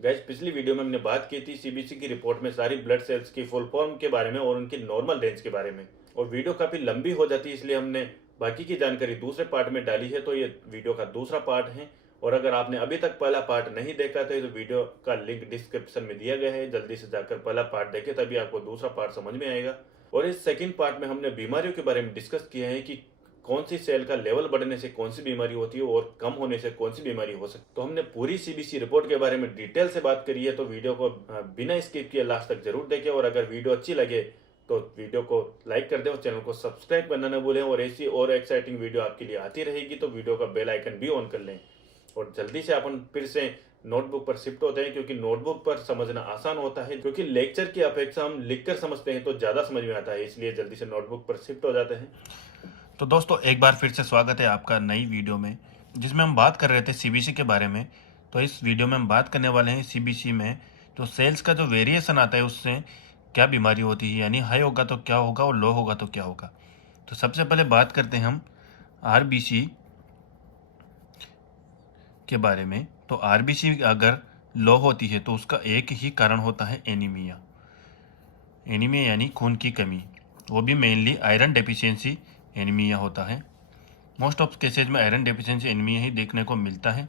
Guys, पिछली video में हमने बात की थी सीबीसी की रिपोर्ट में सारी ब्लड सेल्स की फुल फॉर्म के बारे में और उनकी नॉर्मल रेंज के बारे में। और वीडियो काफ़ी लंबी हो जाती है, इसलिए हमने बाकी की जानकारी दूसरे पार्ट में डाली है। तो ये वीडियो का दूसरा पार्ट है। और अगर आपने अभी तक पहला पार्ट नहीं देखा तो इस वीडियो का लिंक डिस्क्रिप्शन में दिया गया है, जल्दी से जाकर पहला पार्ट देखें, तभी आपको दूसरा पार्ट समझ में आएगा। और इस सेकंड पार्ट में हमने बीमारियों के बारे में डिस्कस किया है कि कौन सी सेल का लेवल बढ़ने से कौन सी बीमारी होती है और कम होने से कौन सी बीमारी हो सकती है। तो हमने पूरी सीबीसी रिपोर्ट के बारे में डिटेल से बात करी है, तो वीडियो को बिना स्किप किए लास्ट तक जरूर देखें। और अगर वीडियो अच्छी लगे तो वीडियो को लाइक कर दें और चैनल को सब्सक्राइब करना न भूलें। और ऐसी और एक्साइटिंग वीडियो आपके लिए आती रहेगी, तो वीडियो का बेल आइकन भी ऑन कर लें। और जल्दी से अपन फिर से नोटबुक पर शिफ्ट होते हैं, क्योंकि नोटबुक पर समझना आसान होता है, क्योंकि लेक्चर की अपेक्षा हम लिखकर समझते हैं तो ज़्यादा समझ में आता है, इसलिए जल्दी से नोटबुक पर शिफ्ट हो जाते हैं। तो दोस्तों एक बार फिर से स्वागत है आपका नई वीडियो में, जिसमें हम बात कर रहे थे सीबीसी के बारे में। तो इस वीडियो में हम बात करने वाले हैं सीबीसी में जो सेल्स का जो वेरिएशन आता है उससे क्या बीमारी होती है, यानी हाई होगा तो क्या होगा और लो होगा तो क्या होगा। तो सबसे पहले बात करते हैं हम आरबीसी के बारे में। तो आरबीसी अगर लो होती है तो उसका एक ही कारण होता है एनीमिया। एनीमिया यानी खून की कमी, वो भी मेनली आयरन डेफिशिएंसी एनीमिया होता है। मोस्ट ऑफ केसेज में आयरन डेफिशिएंसी एनीमिया ही देखने को मिलता है,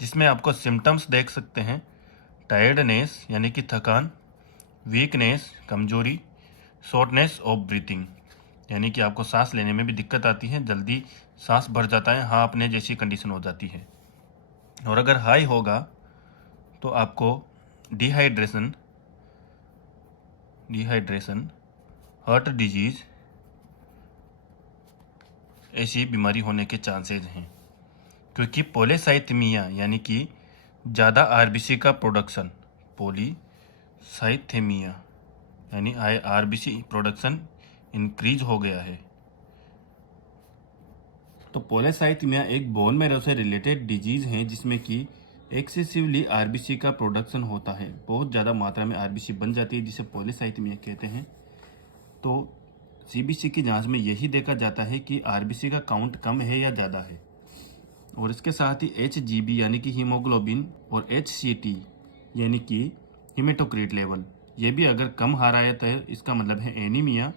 जिसमें आपको सिम्टम्स देख सकते हैं। टायर्डनेस यानी कि थकान, वीकनेस कमजोरी, शॉर्टनेस ऑफ ब्रीथिंग यानी कि आपको सांस लेने में भी दिक्कत आती है, जल्दी सांस भर जाता है, हाँ अपने जैसी कंडीशन हो जाती है। और अगर हाई होगा तो आपको डिहाइड्रेशन हार्ट डिजीज ऐसी बीमारी होने के चांसेस हैं, क्योंकि पॉलीसाइथेमिया यानी कि ज़्यादा आरबीसी का प्रोडक्शन, पॉलीसाइथेमिया यानी आरबीसी प्रोडक्शन इंक्रीज हो गया है। तो पॉलीसाइथेमिया एक बोन मैरो से रिलेटेड डिजीज है, जिसमें कि एक्सेसिवली आरबीसी का प्रोडक्शन होता है, बहुत ज़्यादा मात्रा में आरबीसी बन जाती है, जिसे पॉलीसाइथेमिया कहते हैं। तो सीबीसी की जांच में यही देखा जाता है कि आरबीसी का काउंट कम है या ज़्यादा है। और इसके साथ ही एचजीबी यानी कि हीमोग्लोबिन और एचसीटी यानी कि हीमेटोक्रीट लेवल, ये भी अगर कम आ रहा है तो इसका मतलब है एनीमिया,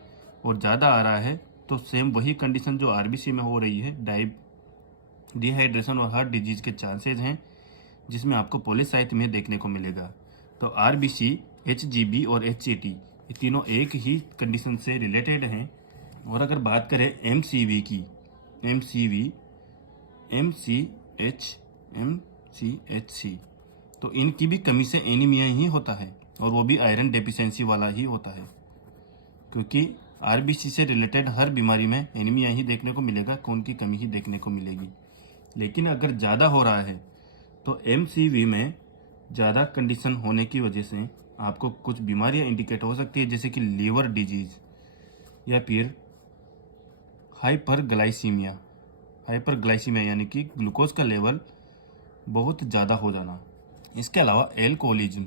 और ज़्यादा आ रहा है तो सेम वही कंडीशन जो आरबीसी में हो रही है, डिहाइड्रेशन और हार्ट डिजीज के चांसेस हैं, जिसमें आपको पॉलीसाइथेमिया देखने को मिलेगा। तो आरबीसी, एचजीबी और एचसीटी ये तीनों एक ही कंडीशन से रिलेटेड हैं। और अगर बात करें एमसीवी की, एमसीएचसी, तो इनकी भी कमी से एनीमिया ही होता है, और वो भी आयरन डेफिशिएंसी वाला ही होता है, क्योंकि आरबीसी से रिलेटेड हर बीमारी में एनीमिया ही देखने को मिलेगा, खून की कमी ही देखने को मिलेगी। लेकिन अगर ज़्यादा हो रहा है तो एमसीवी में ज़्यादा कंडीशन होने की वजह से आपको कुछ बीमारियां इंडिकेट हो सकती है, जैसे कि लीवर डिजीज़ या फिर हाइपरग्लाइसीमिया यानी कि ग्लूकोज का लेवल बहुत ज़्यादा हो जाना। इसके अलावा एल्कोहलिज्म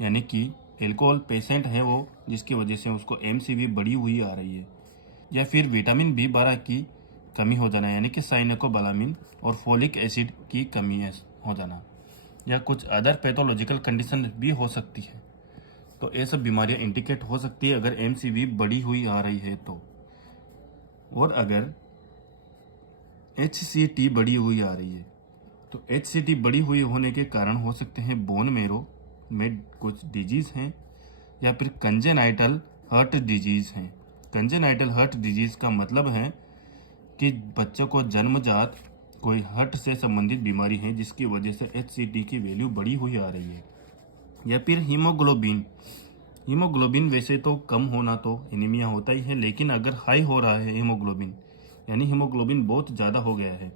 यानी कि एल्कोहल पेशेंट है वो, जिसकी वजह से उसको एमसीवी बढ़ी हुई आ रही है, या फिर विटामिन बी12 की कमी हो जाना, यानी कि साइनोकोबालामिन और फोलिक एसिड की कमी हो जाना, या कुछ अदर पैथोलॉजिकल कंडीशन भी हो सकती है। तो ये सब बीमारियां इंडिकेट हो सकती है अगर एमसीवी बढ़ी हुई आ रही है तो। और अगर एचसीटी बढ़ी हुई आ रही है तो एचसीटी बढ़ी हुई होने के कारण हो सकते हैं बोन मैरो में कुछ डिजीज़ हैं, या फिर कंजेनाइटल हार्ट डिजीज़ हैं। कंजेनाइटल हार्ट डिजीज़ का मतलब है कि बच्चों को जन्मजात कोई हार्ट से संबंधित बीमारी है, जिसकी वजह से एचसीटी की वैल्यू बढ़ी हुई आ रही है। या फिर हीमोग्लोबिन वैसे तो कम होना तो एनीमिया होता ही है, लेकिन अगर हाई हो रहा है हीमोग्लोबिन, यानी हीमोग्लोबिन बहुत ज़्यादा हो गया है,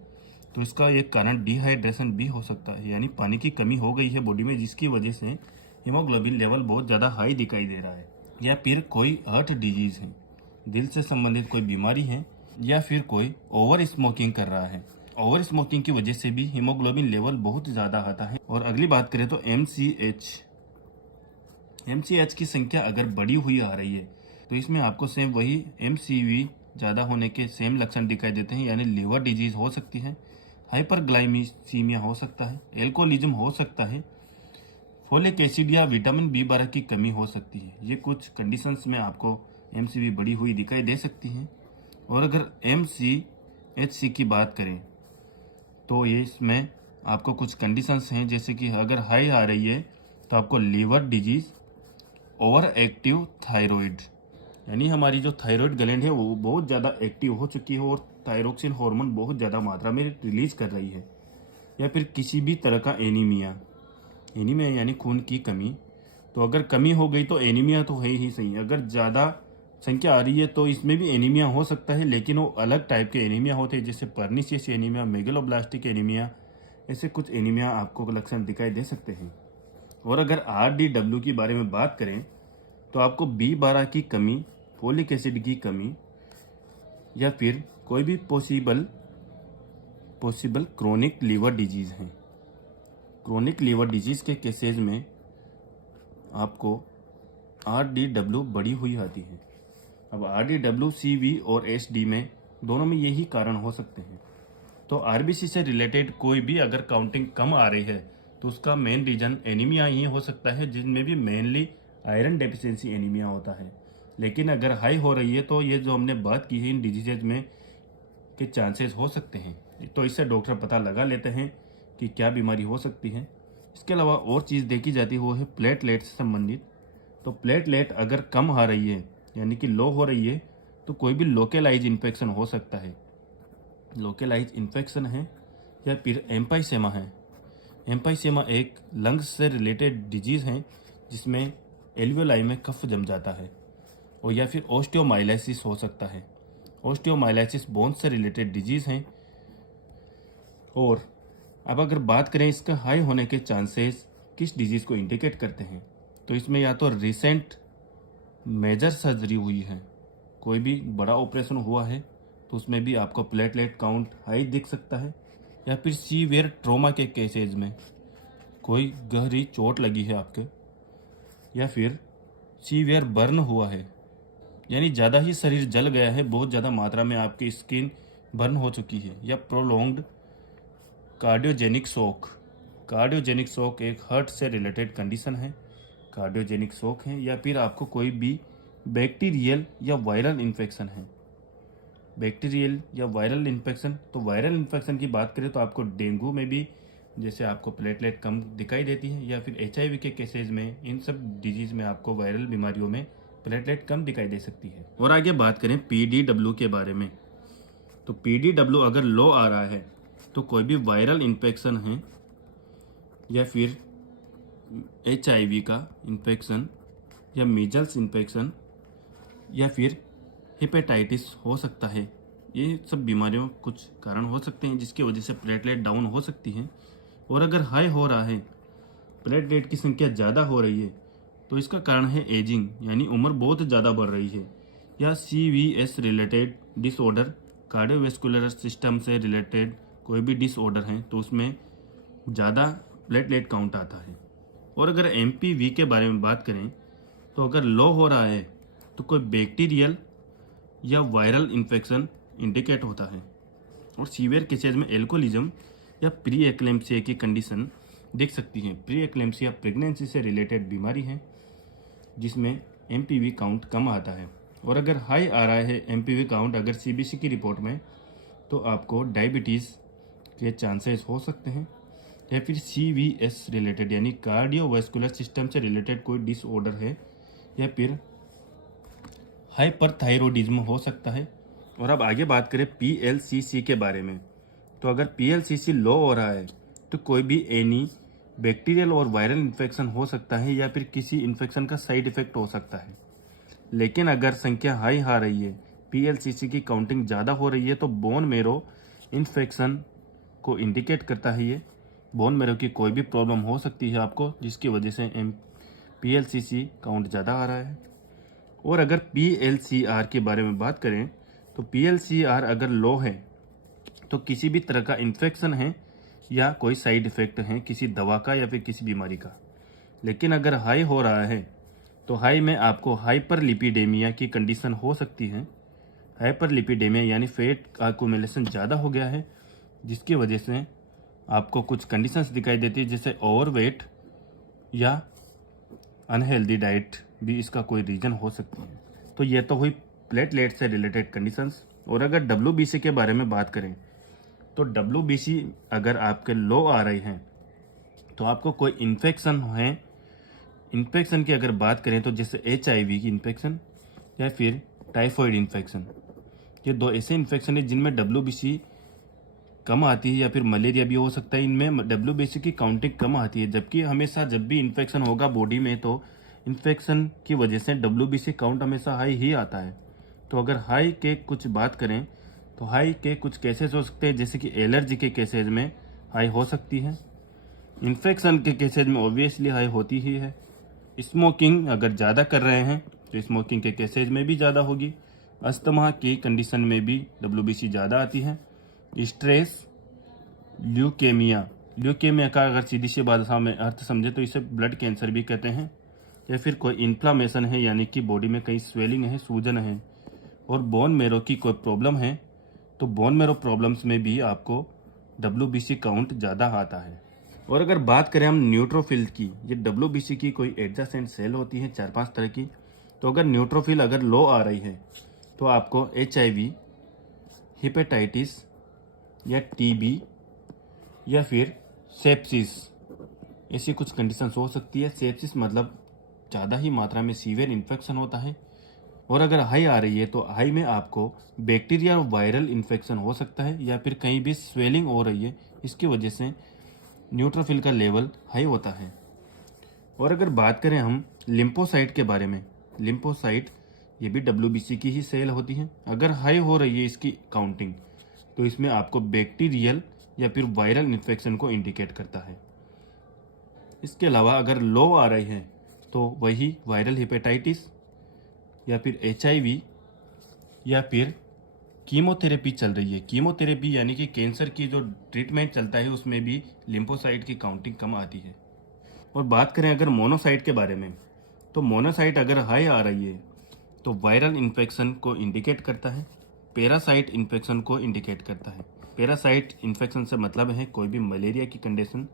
तो इसका एक कारण डिहाइड्रेशन भी हो सकता है, यानी पानी की कमी हो गई है बॉडी में, जिसकी वजह से हीमोग्लोबिन लेवल बहुत ज़्यादा हाई दिखाई दे रहा है। या फिर कोई हार्ट डिजीज़ है, दिल से संबंधित कोई बीमारी है, या फिर कोई ओवर स्मोकिंग कर रहा है। ओवर स्मोकिंग की वजह से भी हीमोग्लोबिन लेवल बहुत ज़्यादा आता है। और अगली बात करें तो एमसीएच की संख्या अगर बढ़ी हुई आ रही है तो इसमें आपको सेम वही एमसीवी ज़्यादा होने के सेम लक्षण दिखाई देते हैं, यानी लीवर डिजीज़ हो सकती है, हाइपरग्लाइसीमिया हो सकता है, एल्कोहलिज्म हो सकता है, फोलिक एसिड या विटामिन B12 की कमी हो सकती है। ये कुछ कंडीशंस में आपको MCV बढ़ी हुई दिखाई दे सकती है। और अगर MCHC की बात करें तो ये इसमें आपको कुछ कंडीशंस हैं, जैसे कि अगर हाई आ रही है तो आपको liver disease, over active thyroid, यानी हमारी जो थायराइड ग्लैंड है वो बहुत ज़्यादा एक्टिव हो चुकी है और थायरोक्सिन हार्मोन बहुत ज़्यादा मात्रा में रिलीज कर रही है, या फिर किसी भी तरह का एनीमिया यानी खून की कमी। तो अगर कमी हो गई तो एनीमिया तो है ही सही, अगर ज़्यादा संख्या आ रही है तो इसमें भी एनीमिया हो सकता है, लेकिन वो अलग टाइप के एनीमिया होते हैं, जैसे पर्निशियस एनीमिया, मेगलोब्लास्टिक एनीमिया, ऐसे कुछ एनीमिया आपको लक्षण दिखाई दे सकते हैं। और अगर RDW की बारे में बात करें तो आपको B12 की कमी, फोलिक एसिड की कमी, या फिर कोई भी पॉसिबल क्रोनिक लीवर डिजीज़ है। क्रोनिक लीवर डिजीज़ के केसेज में आपको RDW बढ़ी हुई आती है। अब RDW CV और SD में दोनों में यही कारण हो सकते हैं। तो RBC से रिलेटेड कोई भी अगर काउंटिंग कम आ रही है तो उसका मेन रीज़न एनीमिया ही हो सकता है, जिनमें भी मेनली आयरन डेफिशिएंसी एनीमिया होता है। लेकिन अगर हाई हो रही है तो ये जो हमने बात की है इन डिजीजेज में के चांसेस हो सकते हैं, तो इससे डॉक्टर पता लगा लेते हैं कि क्या बीमारी हो सकती है। इसके अलावा और चीज़ देखी जाती है वो है प्लेटलेट से संबंधित। तो प्लेटलेट अगर कम आ रही है यानी कि लो हो रही है तो कोई भी लोकेलाइज इन्फेक्शन हो सकता है। लोकेलाइज इन्फेक्शन है या फिर एम्पाइसेमा है। एम्पाइसेमा एक लंग्स से रिलेटेड डिजीज़ है जिसमें एल्वियोलाई में कफ जम जाता है, और या फिर ओस्टियोमाइलाइसिस हो सकता है। ओस्टियोमाइलाइसिस बोन से रिलेटेड डिजीज़ हैं। और अब अगर बात करें इसका हाई होने के चांसेस किस डिजीज़ को इंडिकेट करते हैं, तो इसमें या तो रिसेंट मेजर सर्जरी हुई है, कोई भी बड़ा ऑपरेशन हुआ है तो उसमें भी आपको प्लेटलेट काउंट हाई दिख सकता है, या फिर सीवियर ट्रॉमा के केसेज में कोई गहरी चोट लगी है आपके, या फिर सीवियर बर्न हुआ है, यानी ज़्यादा ही शरीर जल गया है, बहुत ज़्यादा मात्रा में आपकी स्किन बर्न हो चुकी है, या prolonged cardiogenic shock. Cardiogenic shock एक हार्ट से रिलेटेड कंडीशन है, कार्डियोजेनिक शॉक है, या फिर आपको कोई भी बैक्टीरियल या वायरल इन्फेक्शन है। बैक्टीरियल या वायरल इन्फेक्शन, तो वायरल इन्फेक्शन की बात करें तो आपको डेंगू में भी जैसे आपको प्लेटलेट कम दिखाई देती है, या फिर HIV के केसेज में, इन सब डिजीज़ में आपको वायरल बीमारियों में प्लेटलेट कम दिखाई दे सकती है। और आगे बात करें PDW के बारे में, तो PDW अगर लो आ रहा है तो कोई भी वायरल इन्फेक्शन है, या फिर HIV का इन्फेक्शन, या मीजल्स इन्फेक्शन, या फिर हेपेटाइटिस हो सकता है। ये सब बीमारियों कुछ कारण हो सकते हैं जिसकी वजह से प्लेटलेट डाउन हो सकती है। और अगर हाई हो रहा है, प्लेटलेट की संख्या ज़्यादा हो रही है, तो इसका कारण है एजिंग, यानी उम्र बहुत ज़्यादा बढ़ रही है, या CVS related disorder, cardiovascular system से रिलेटेड कोई भी डिसऑर्डर है तो उसमें ज़्यादा प्लेटलेट काउंट आता है। और अगर MPV के बारे में बात करें तो अगर लो हो रहा है तो कोई बैक्टीरियल या वायरल इन्फेक्शन इंडिकेट होता है। और सीवियर केसेज में एल्कोहलिज्म या प्री एक्लेम्सिया की कंडीशन दिख सकती है। प्री एक्लेम्सिया प्रेगनेंसी से रिलेटेड बीमारी है जिसमें MPV काउंट कम आता है। और अगर हाई आ रहा है MPV काउंट अगर CBC की रिपोर्ट में, तो आपको डायबिटीज़ के चांसेस हो सकते हैं, या फिर CVS रिलेटेड यानी कार्डियोवैस्कुलर सिस्टम से रिलेटेड कोई डिसऑर्डर है, या फिर हाइपरथायरॉयडिज्म हो सकता है। और अब आगे बात करें PLCC के बारे में, तो अगर PLCC लो हो रहा है तो कोई भी एनी बैक्टीरियल और वायरल इन्फेक्शन हो सकता है, या फिर किसी इन्फेक्शन का साइड इफेक्ट हो सकता है। लेकिन अगर संख्या हाई आ रही है, PLCC की काउंटिंग ज़्यादा हो रही है, तो बोन मेरो इन्फेक्शन को इंडिकेट करता है। ये बोन मेरो की कोई भी प्रॉब्लम हो सकती है आपको, जिसकी वजह से PLCC काउंट ज़्यादा आ रहा है। और अगर PLCR के बारे में बात करें तो PLCR अगर लो है तो किसी भी तरह का इन्फेक्शन है या कोई साइड इफ़ेक्ट है किसी दवा का या फिर किसी बीमारी का। लेकिन अगर हाई हो रहा है तो हाई में आपको हाइपरलिपिडेमिया की कंडीशन हो सकती है। हाइपरलिपिडेमिया यानी फैट का एक्यूमुलेशन ज़्यादा हो गया है, जिसकी वजह से आपको कुछ कंडीशंस दिखाई देती है, जैसे ओवरवेट, या अनहेल्दी डाइट भी इसका कोई रीज़न हो सकती है। तो ये तो हुई प्लेटलेट से रिलेटेड कंडीशंस। और अगर WBC के बारे में बात करें तो WBC अगर आपके लो आ रहे हैं तो आपको कोई इन्फेक्शन है, इन्फेक्शन की अगर बात करें तो जैसे HIV की इन्फेक्शन या फिर टाइफॉइड इन्फेक्शन, ये दो ऐसे इन्फेक्शन है जिनमें WBC कम आती है, या फिर मलेरिया भी हो सकता है। इनमें WBC की काउंटिंग कम आती है, जबकि हमेशा जब भी इन्फेक्शन होगा बॉडी में तो इन्फेक्शन की वजह से WBC काउंट हमेशा हाई ही आता है। तो अगर हाई के कुछ बात करें तो हाई के कुछ केसेस हो सकते हैं, जैसे कि एलर्जी के केसेज में हाई हो सकती है, इन्फेक्शन के केसेज में ऑब्वियसली हाई होती ही है। स्मोकिंग अगर ज़्यादा कर रहे हैं तो स्मोकिंग के केसेज में भी ज़्यादा होगी। अस्थमा की कंडीशन में भी WBC ज़्यादा आती है। स्ट्रेस, ल्यूकेमिया का अगर सीधी सी भाषा में अर्थ समझे तो इसे ब्लड कैंसर भी कहते हैं। या फिर कोई इन्फ्लामेशन है, यानी कि बॉडी में कहीं स्वेलिंग है, सूजन है, और बोन मैरो की कोई प्रॉब्लम है, तो बोन मैरो प्रॉब्लम्स में भी आपको WBC काउंट ज़्यादा आता है। और अगर बात करें हम न्यूट्रोफिल की, ये WBC की कोई एडजेसेंट सेल होती है 4-5 तरह की। तो अगर न्यूट्रोफिल अगर लो आ रही है तो आपको HIV, हेपेटाइटिस या TB या फिर सेप्सिस, ऐसी कुछ कंडीशंस हो सकती है। सेप्सिस मतलब ज़्यादा ही मात्रा में सीवियर इन्फेक्शन होता है। और अगर हाई आ रही है तो हाई में आपको बैक्टीरिया और वायरल इन्फेक्शन हो सकता है, या फिर कहीं भी स्वेलिंग हो रही है, इसकी वजह से न्यूट्रोफिल का लेवल हाई होता है। और अगर बात करें हम लिम्फोसाइट के बारे में, लिम्फोसाइट ये भी WBC की ही सेल होती है। अगर हाई हो रही है इसकी काउंटिंग तो इसमें आपको बैक्टीरियल या फिर वायरल इन्फेक्शन को इंडिकेट करता है। इसके अलावा अगर लो आ रही है तो वही वायरल हेपेटाइटिस या फिर HIV या फिर कीमोथेरेपी चल रही है। कीमोथेरेपी यानी कि कैंसर की जो ट्रीटमेंट चलता है उसमें भी लिम्फोसाइट की काउंटिंग कम आती है। और बात करें अगर मोनोसाइट के बारे में, तो मोनोसाइट अगर हाई आ रही है तो वायरल इन्फेक्शन को इंडिकेट करता है, पैरासाइट इन्फेक्शन को इंडिकेट करता है। पैरासाइट इन्फेक्शन से मतलब है कोई भी मलेरिया की कंडीशन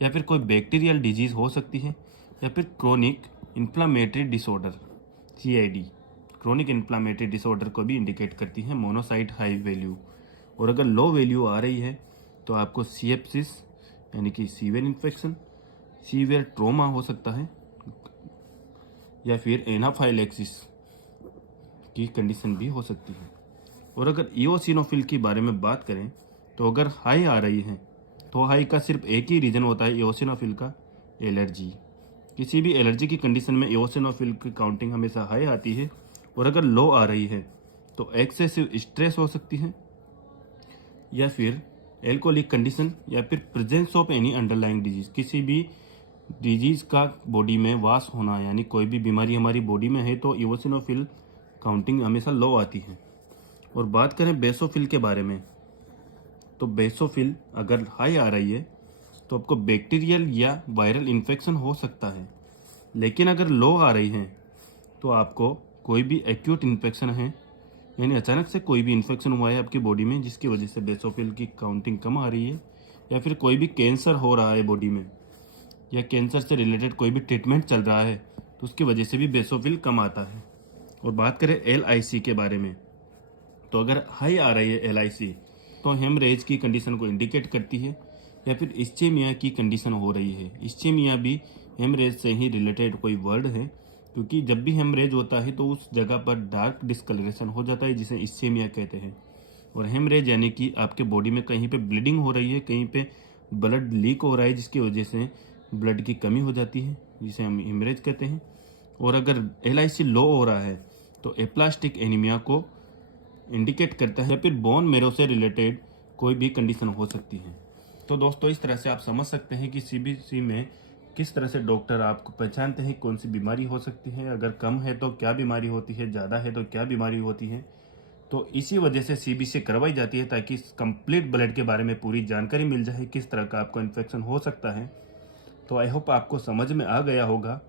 या फिर कोई बैक्टीरियल डिजीज़ हो सकती है, या फिर chronic inflammatory disorder CID, chronic inflammatory disorder को भी इंडिकेट करती है मोनोसाइट हाई वैल्यू। और अगर लो वैल्यू आ रही है तो आपको सेप्सिस यानी कि सीवियर इन्फेक्शन, सीवियर ट्रोमा हो सकता है, या फिर एनाफाइलेक्सिस की कंडीशन भी हो सकती है। और अगर इओसिनोफिल के बारे में बात करें तो अगर हाई आ रही है तो हाई का सिर्फ एक ही रीज़न होता है इओसिनोफिल का, एलर्जी। किसी भी एलर्जी की कंडीशन में इओसिनोफिल की काउंटिंग हमेशा हाई आती है। और अगर लो आ रही है तो एक्सेसिव स्ट्रेस हो सकती है, या फिर एल्कोहलिक कंडीशन, या फिर presence of any underlying disease, किसी भी डिजीज का बॉडी में वास होना, यानी कोई भी बीमारी हमारी बॉडी में है तो इओसिनोफिल काउंटिंग हमेशा लो आती है। और बात करें बेसोफिल के बारे में, तो बेसोफिल अगर हाई आ रही है तो आपको बैक्टीरियल या वायरल इन्फेक्शन हो सकता है। लेकिन अगर लो आ रही है तो आपको कोई भी एक्यूट इन्फेक्शन है, यानी अचानक से कोई भी इन्फेक्शन हुआ है आपकी बॉडी में जिसकी वजह से बेसोफिल की काउंटिंग कम आ रही है, या फिर कोई भी कैंसर हो रहा है बॉडी में, या कैंसर से रिलेटेड कोई भी ट्रीटमेंट चल रहा है तो उसकी वजह से भी बेसोफिल कम आता है। और बात करें LIC के बारे में, तो अगर हाई आ रही है LIC तो हेमरेज की कंडीशन को इंडिकेट करती है, या फिर इस्चेमिया की कंडीशन हो रही है। इस्चेमिया भी हेमरेज से ही रिलेटेड कोई वर्ड है, क्योंकि जब भी हेमरेज होता है तो उस जगह पर डार्क डिस्कलरेशन हो जाता है जिसे इस्चेमिया कहते हैं। और हेमरेज यानी कि आपके बॉडी में कहीं पे ब्लीडिंग हो रही है, कहीं पे ब्लड लीक हो रहा है जिसकी वजह से ब्लड की कमी हो जाती है, जिसे हम हेमरेज कहते हैं। और अगर LIC लो हो रहा है तो एप्लास्टिक एनीमिया को इंडिकेट करता है, या फिर बोन मैरो से रिलेटेड कोई भी कंडीशन हो सकती है। तो दोस्तों इस तरह से आप समझ सकते हैं कि CBC में किस तरह से डॉक्टर आपको पहचानते हैं कौन सी बीमारी हो सकती है, अगर कम है तो क्या बीमारी होती है, ज़्यादा है तो क्या बीमारी होती है। तो इसी वजह से CBC करवाई जाती है ताकि कंप्लीट ब्लड के बारे में पूरी जानकारी मिल जाए किस तरह का आपको इन्फेक्शन हो सकता है। तो आई होप आपको समझ में आ गया होगा।